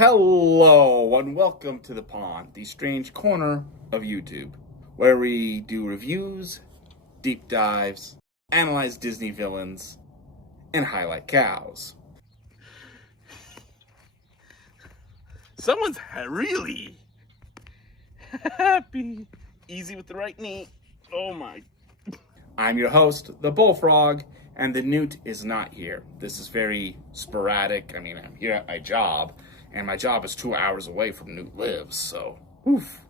Hello and welcome to the pond, the strange corner of YouTube, where we do reviews, deep dives, analyze Disney villains, and highlight cows. Someone's really happy. Easy with the right knee. Oh my. I'm your host, the Bullfrog, and the Newt is not here. This is very sporadic. I'm here at my job, and my job is 2 hours away from Newt lives, so oof,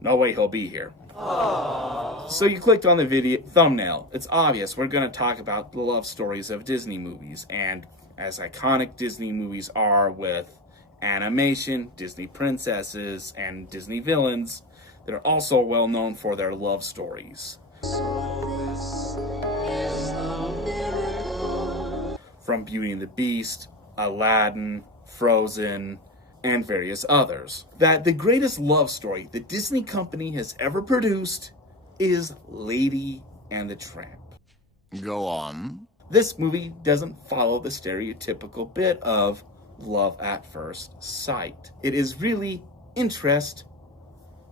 no way he'll be here. Aww. So you clicked on the video thumbnail. It's obvious we're going to talk about the love stories of Disney movies, and as iconic Disney movies are with animation, Disney princesses, and Disney villains, they're also well known for their love stories. From Beauty and the Beast, Aladdin, Frozen, and various others. That the greatest love story the Disney company has ever produced is Lady and the Tramp. Go on. This movie doesn't follow the stereotypical bit of love at first sight. It is really interest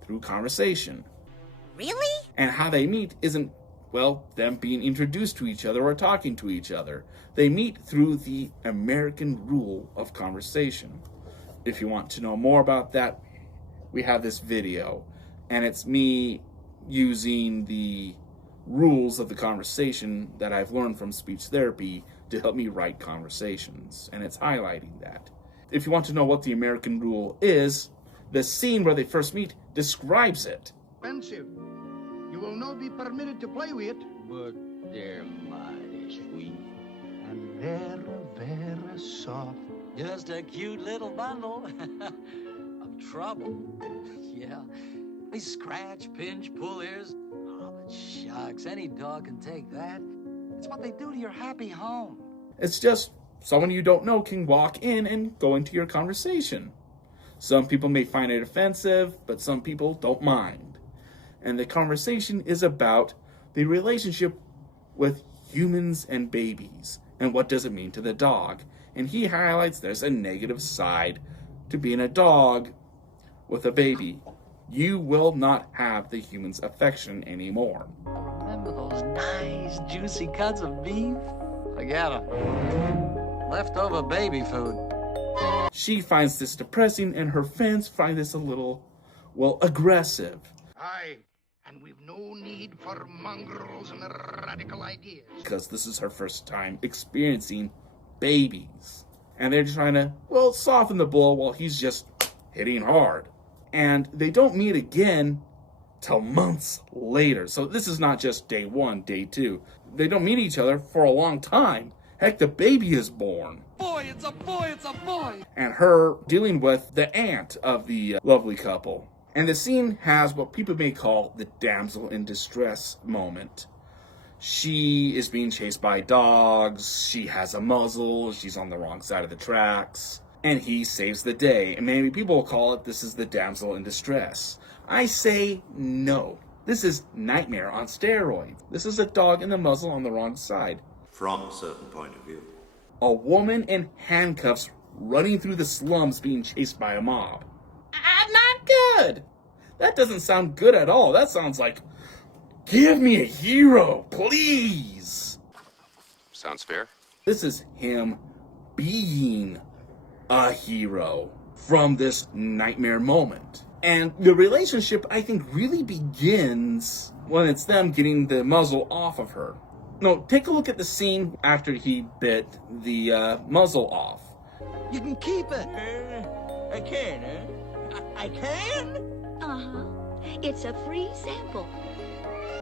through conversation. Really? And how they meet isn't, well, them being introduced to each other or talking to each other. They meet through the American rule of conversation. If you want to know more about that, we have this video, and it's me using the rules of the conversation that I've learned from speech therapy to help me write conversations, and it's highlighting that. If you want to know what the American rule is, the scene where they first meet describes it. Expensive. You will not be permitted to play with it. But they're mighty sweet. And very soft. Just a cute little bundle of trouble. Yeah, they scratch, pinch, pull ears. Oh, but shucks, any dog can take that. It's what they do to your happy home. It's just someone you don't know can walk in and go into your conversation. Some people may find it offensive, but some people don't mind. And the conversation is about the relationship with humans and babies, and what does it mean to the dog. And he highlights there's a negative side to being a dog with a baby. You will not have the human's affection anymore. Remember those nice, juicy cuts of beef? Forget 'em. Leftover baby food. She finds this depressing, and her fans find this a little, well, aggressive. Aye, and we've no need for mongrels and radical ideas. Because this is her first time experiencing babies. And they're trying to, well, soften the blow while he's just hitting hard. And they don't meet again till months later. So this is not just day one, day two. They don't meet each other for a long time. Heck, the baby is born. Boy, it's a boy, it's a boy! And her dealing with the aunt of the lovely couple. And the scene has what people may call the damsel in distress moment. She is being chased by dogs, she has a muzzle, she's on the wrong side of the tracks, and he saves the day. And maybe people will call it, this is the damsel in distress. I say no. This is Nightmare on steroids. This is a dog in the muzzle on the wrong side. From a certain point of view. A woman in handcuffs running through the slums being chased by a mob. Not good. That doesn't sound good at all. That sounds like, give me a hero, please. Sounds fair. This is him being a hero from this nightmare moment. And the relationship, I think, really begins when it's them getting the muzzle off of her. No, take a look at the scene after he bit the muzzle off. You can keep it. I can, huh? I can? Uh-huh. It's a free sample.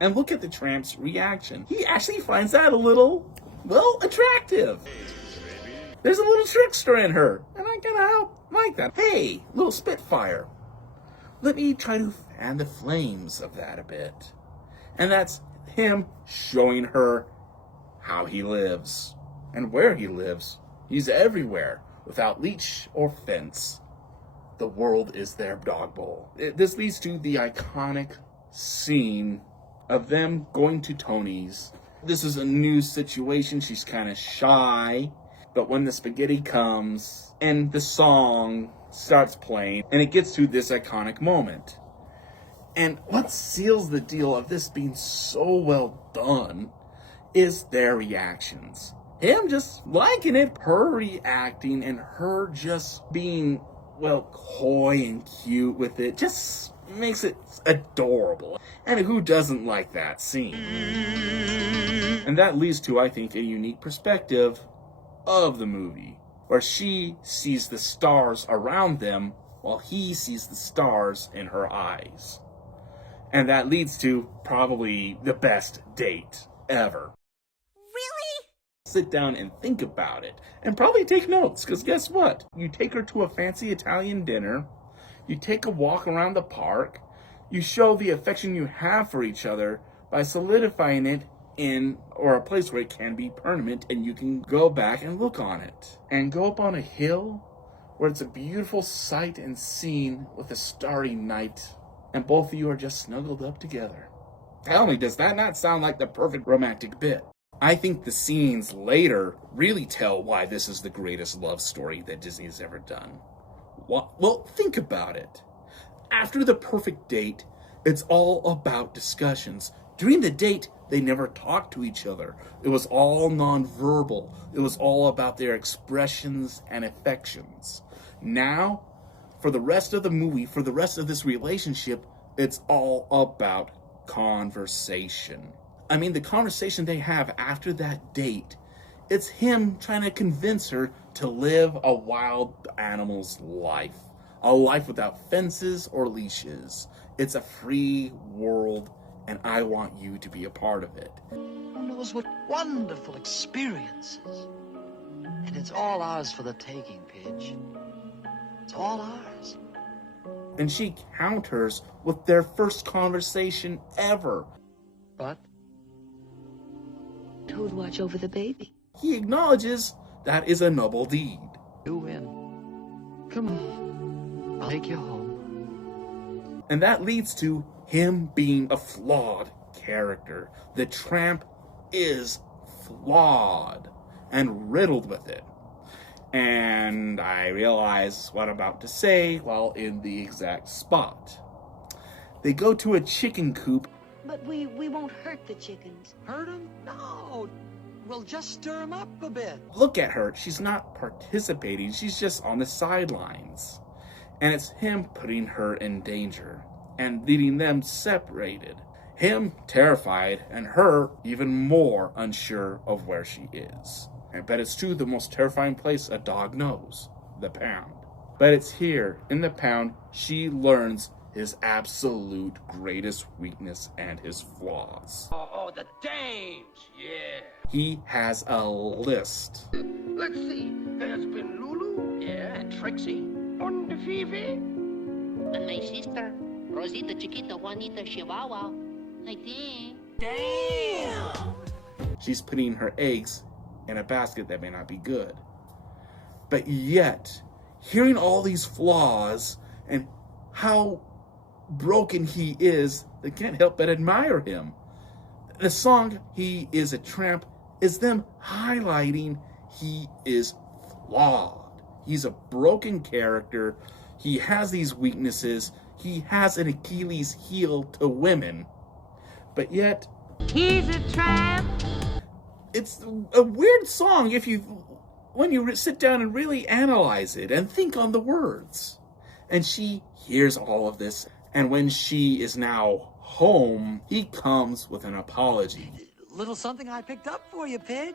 And look at the tramp's reaction. He actually finds that a little, well, attractive. There's a little trickster in her, and I kind of like that. Hey, little Spitfire. Let me try to fan the flames of that a bit. And that's him showing her how he lives and where he lives. He's everywhere, without leash or fence. The world is their dog bowl. This leads to the iconic scene of them going to Tony's. This is a new situation. She's kind of shy, But when the spaghetti comes and the song starts playing and it gets to this iconic moment. And what seals the deal of this being so well done is their reactions. Him just liking it, her reacting, and her just being, well, coy and cute with it just makes it adorable. And who doesn't like that scene? And that leads to, I think, a unique perspective of the movie, where she sees the stars around them while he sees the stars in her eyes. And that leads to probably the best date ever. Really? Sit down and think about it, and probably take notes, because guess what? You take her to a fancy Italian dinner, you take a walk around the park, you show the affection you have for each other by solidifying it in, or a place where it can be permanent, and you can go back and look on it. And go up on a hill, where it's a beautiful sight and scene with a starry night, and both of you are just snuggled up together. Tell me, does that not sound like the perfect romantic bit? I think the scenes later really tell why this is the greatest love story that Disney has ever done. Well, think about it. After the perfect date, it's all about discussions. During the date, they never talked to each other. It was all nonverbal. It was all about their expressions and affections. Now, for the rest of the movie, for the rest of this relationship, it's all about conversation. I mean, the conversation they have after that date, it's him trying to convince her to live a wild animal's life. A life without fences or leashes. It's a free world, and I want you to be a part of it. Who knows what wonderful experiences. And it's all ours for the taking, Pidge. It's all ours. And she counters with their first conversation ever. But Who'd watch over the baby? He acknowledges that is a noble deed. you win. Come on. I'll take you home. And that leads to him being a flawed character. The tramp is flawed and riddled with it. And I realize what I'm about to say while in the exact spot. They go to a chicken coop. But we won't hurt the chickens. Hurt him? No. We'll just stir him up a bit. Look at her. She's not participating. She's just on the sidelines. And it's him putting her in danger and leaving them separated. Him terrified and her even more unsure of where she is. But it's to the most terrifying place a dog knows, the pound. But it's here, in the pound, she learns his absolute greatest weakness and his flaws. Oh, the dames, yeah. He has a list. Let's see, there's been Lulu. Yeah, and Trixie. And Fifi. And my sister, Rosita Chiquita Juanita Chihuahua. I think. Damn! She's putting her eggs in a basket that may not be good. But yet, hearing all these flaws and how broken he is, they can't help but admire him. The song, He Is a Tramp, is them highlighting he is flawed. He's a broken character. He has these weaknesses. He has an Achilles heel to women. But yet, He's a tramp. it's a weird song when you sit down and really analyze it and think on the words. And she hears all of this, and when she is now home, he comes with an apology. Little something I picked up for you, Pidge.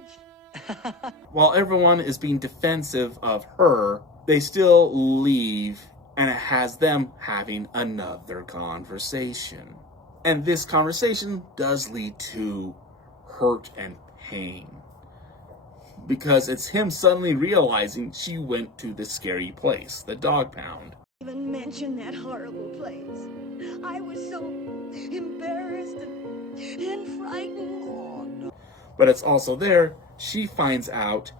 While everyone is being defensive of her, they still leave, and it has them having another conversation. And this conversation does lead to hurt and pain. Because it's him suddenly realizing she went to the scary place, the dog pound. Even mention that horrible place. I was so embarrassed and frightened. Oh, no. But it's also there, she finds out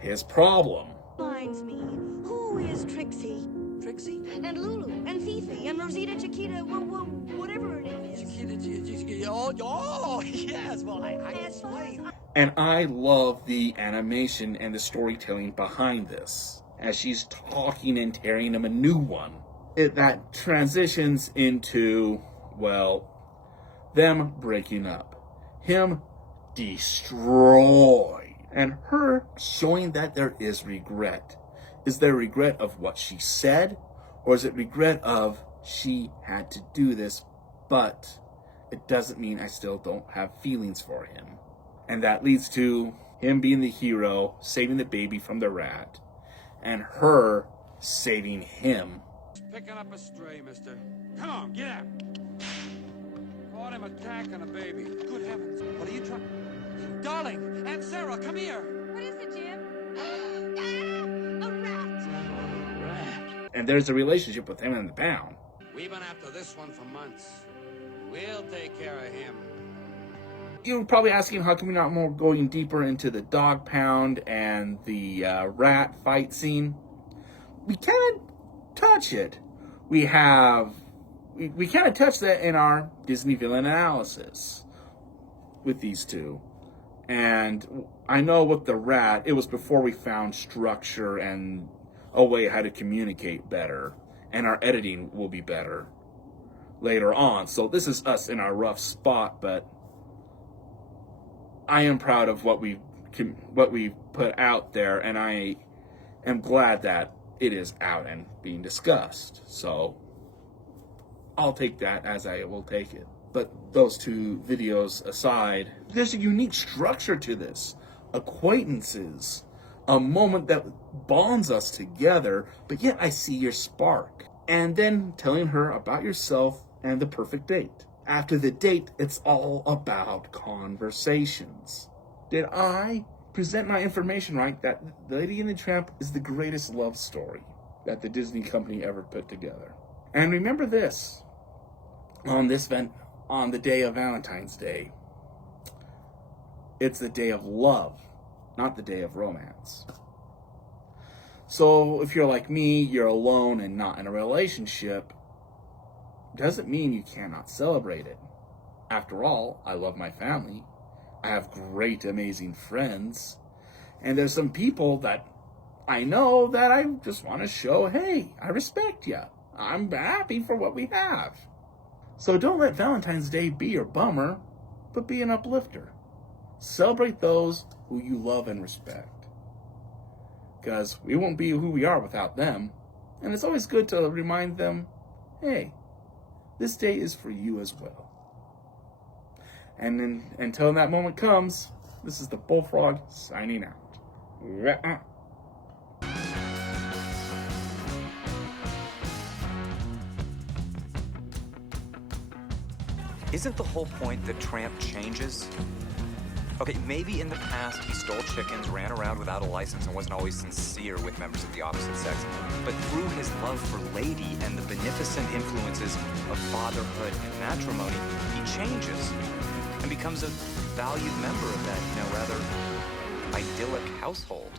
his problem. Reminds me, who is Trixie? Trixie? And Lulu, and Fifi, and Rosita Chiquita, whatever her name is. Oh, yes. Well, I explained. And I love the animation and the storytelling behind this. As she's talking and tearing him a new one, that transitions into, well, them breaking up, him destroyed, and her showing that there is regret. Is there regret of what she said, or is it regret of she had to do this, but it doesn't mean I still don't have feelings for him? And that leads to him being the hero, saving the baby from the rat, and her saving him. Picking up a stray, mister. Come on, get out. Caught him attacking a baby. Good heavens. What are you trying? Darling, Aunt Sarah, come here. What is it, Jim? A rat. And there's a relationship with him in the pound. We've been after this one for months. We'll take care of him. You're probably asking how come we're not more going deeper into the dog pound and the rat fight scene. We kind of touch it. We kind of touch that in our Disney villain analysis with these two. And I know with the rat, it was before we found structure and a way how to communicate better. And our editing will be better later on. So this is us in our rough spot, but I am proud of what we put out there, and I am glad that it is out and being discussed. So I'll take that as I will take it. But those two videos aside, there's a unique structure to this. Acquaintances, a moment that bonds us together, but yet I see your spark. And then telling her about yourself and the perfect date. After the date, it's all about conversations. Did I present my information right that Lady and the Tramp is the greatest love story that the Disney company ever put together? And remember this, on the day of Valentine's Day, it's the day of love, not the day of romance. So if you're like me, you're alone and not in a relationship, doesn't mean you cannot celebrate it. After all, I love my family. I have great, amazing friends. And there's some people that I know that I just want to show, hey, I respect you. I'm happy for what we have. So don't let Valentine's Day be your bummer, but be an uplifter. Celebrate those who you love and respect. Because we won't be who we are without them. And it's always good to remind them, hey, this day is for you as well. And then, until that moment comes, this is the Bullfrog signing out. Isn't the whole point that Tramp changes? Okay, maybe in the past he stole chickens, ran around without a license, and wasn't always sincere with members of the opposite sex. But through his love for Lady and the beneficent influences of fatherhood and matrimony, he changes and becomes a valued member of that, rather idyllic household.